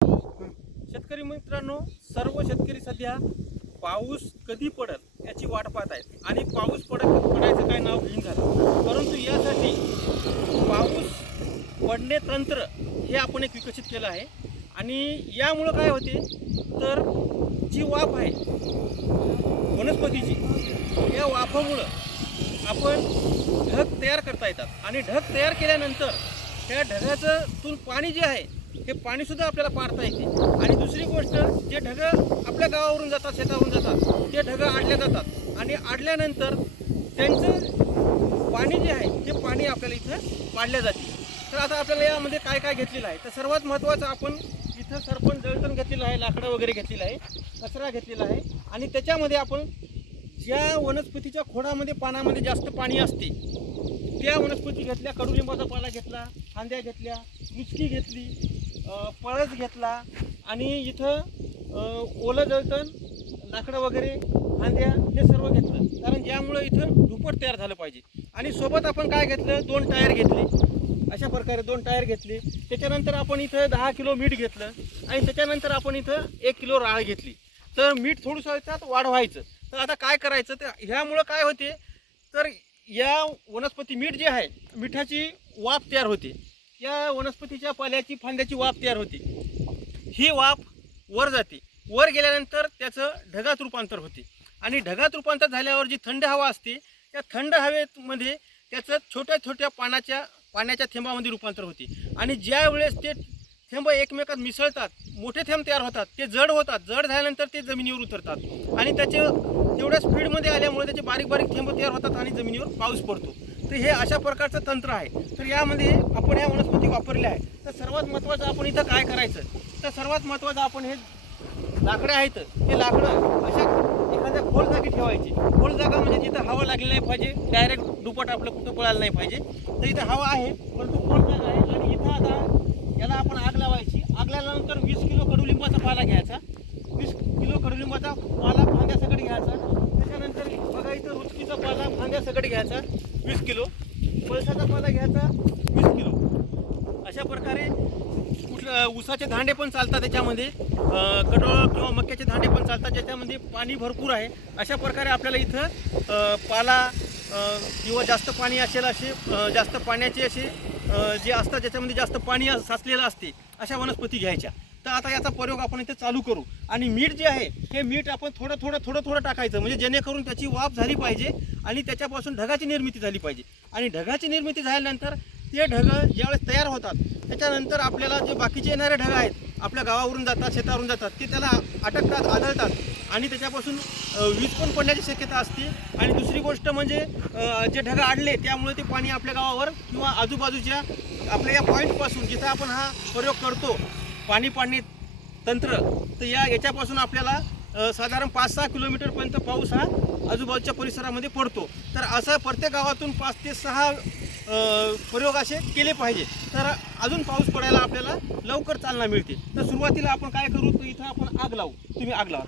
शेतकरी मित्रांनो, सर्व शेतकरी सध्या पाऊस कधी पडेल याची वाट पाहत आहेत आणि पाऊस पडायचं काय नाव घेऊन झालं. परंतु यासाठी पाऊस पडणे तंत्र हे आपण एक विकसित केलं आहे आणि यामुळं काय होते तर जी वाफ आहे वनस्पतीची, या वाफामुळं आपण ढग तयार करता येतात आणि ढग तयार केल्यानंतर त्या ढगाचं पाणी जे आहे हे पाणीसुद्धा आपल्याला पाडता येते. आणि दुसरी गोष्ट, जे ढग आपल्या गावावरून जातात, शेतावरून जातात, ते ढग आडल्या जातात आणि आडल्यानंतर त्यांचं पाणी जे आहे ते पाणी आपल्याला इथं पाडल्या जाते. तर आता आपल्याला यामध्ये काय काय घेतलेलं आहे तर सर्वात महत्त्वाचं आपण इथं सरपण जळतण घेतलेलं आहे, लाकडं वगैरे घेतलेलं आहे, कचरा घेतलेला आहे आणि त्याच्यामध्ये आपण ज्या वनस्पतीच्या खोडामध्ये पानामध्ये जास्त पाणी असते त्या वनस्पती घेतल्या. कडुलिंबाचा पाला घेतला, फांद्या घेतल्या, मुचकी घेतली, पळस घेतला आणि इथं ओलं जळतण, लाकडं वगैरे, फांद्या हे सर्व घेतलं, कारण ज्यामुळं इथं धुपट तयार झालं पाहिजे. आणि सोबत आपण काय घेतलं, 2 टायर घेतले. अशा प्रकारे 2 टायर घेतले. त्याच्यानंतर आपण इथं 10 किलो मीठ घेतलं आणि त्याच्यानंतर आपण इथं 1 किलो राळ घेतली. तर मीठ थोडंसं त्यात वाढवायचं. तर आता काय करायचं तर ह्यामुळं काय होते तर या वनस्पती मीठ जे आहे, मिठाची वाफ तयार होते, या वनस्पतीच्या पाल्याची फांद्याची वाफ तयार होते. ही वाफ वर जाते. वर गेल्यानंतर त्याचं ढगात रूपांतर होते आणि ढगात रूपांतर झाल्यावर जी थंड हवा असते त्या थंड हवेमध्ये त्याचं छोट्या छोट्या पाण्याच्या थेंबामध्ये रूपांतर होते आणि ज्या वेळेस ते थेंब एकमेकात मिसळतात, मोठे थेंब तयार होतात, ते जड होतात. जड झाल्यानंतर ते जमिनीवर उतरतात आणि त्याचे तेवढ्या स्पीडमध्ये आल्यामुळे त्याचे बारीक बारीक थेंब तयार होतात आणि जमिनीवर पाऊस पडतो. तर हे अशा प्रकारचं तंत्र आहे. तर यामध्ये आपण ह्या वनस्पती वापरल्या आहे. तर सर्वात महत्त्वाचं आपण इथं काय करायचं तर सर्वात महत्त्वाचं आपण हे लाकडं आहेत, हे लाकडं अशा एखाद्या खोल जागी ठेवायची. खोल जागा म्हणजे जिथं हवा लागली नाही पाहिजे, डायरेक्ट दुपट आपलं कुठं पळायला नाही पाहिजे. तर इथं हवा आहे परंतु खोल जागा आहे आणि इथं आता याला आपण आग लावायची. आग लावल्यानंतर 20 किलो कडुलिंबाचा पाला घ्यायचा. 20 किलो कडुलिंबाचा पाला फांद्यासकट घ्यायचा. त्याच्यानंतर बघा इथं रुचकीचा पाला फांद्यासकट घ्यायचा 20 किलो. पळसाचा पाला घ्यायचा 20 किलो. अशा प्रकारे ऊसाचे धांडे पण चालतात त्याच्यामध्ये, कडोळ किंवा मक्याचे धांडे पण चालतात ज्याच्यामध्ये पाणी भरपूर आहे. अशा प्रकारे आपल्याला इथं पाला किंवा जास्त पाणी असेल असे जास्त पाण्याचे असे जे असतात ज्याच्यामध्ये जास्त पाणी साचलेलं असते अशा वनस्पती घ्यायच्या. तर आता याचा प्रयोग आपण इथे चालू करू. आणि मीठ जे आहे हे मीठ आपण थोडं टाकायचं, म्हणजे जेणेकरून त्याची वाफ झाली पाहिजे आणि त्याच्यापासून ढगाची निर्मिती झाली पाहिजे. आणि ढगाची निर्मिती झाल्यानंतर ते ढग ज्यावेळेस तयार होतात त्याच्यानंतर आपल्याला जे बाकीचे येणारे ढग आहेत आपल्या गावावरून जातात, शेतावरून जातात, ते त्याला अटकतात, आदळतात आणि त्याच्यापासून वीज पण पडण्याची शक्यता असते. आणि दुसरी गोष्ट म्हणजे जे ढग आडले त्यामुळे ते पाणी आपल्या गावावर किंवा आजूबाजूच्या आपल्या या पॉईंटपासून जिथं आपण हा प्रयोग करतो पाणी पाडणे तंत्र, तर याच्यापासून आपल्याला साधारण 5-6 किलोमीटरपर्यंत पाऊस हा आजूबाजूच्या परिसरामध्ये पडतो. तर असं प्रत्येक गावातून 5 ते 6 प्रयोग असे केले पाहिजे. तर अजून पाऊस पडायला आपल्याला लवकर चालना मिळते. तर सुरुवातीला आपण काय करू तर इथं आपण आग लावू. तुम्ही आग लावा.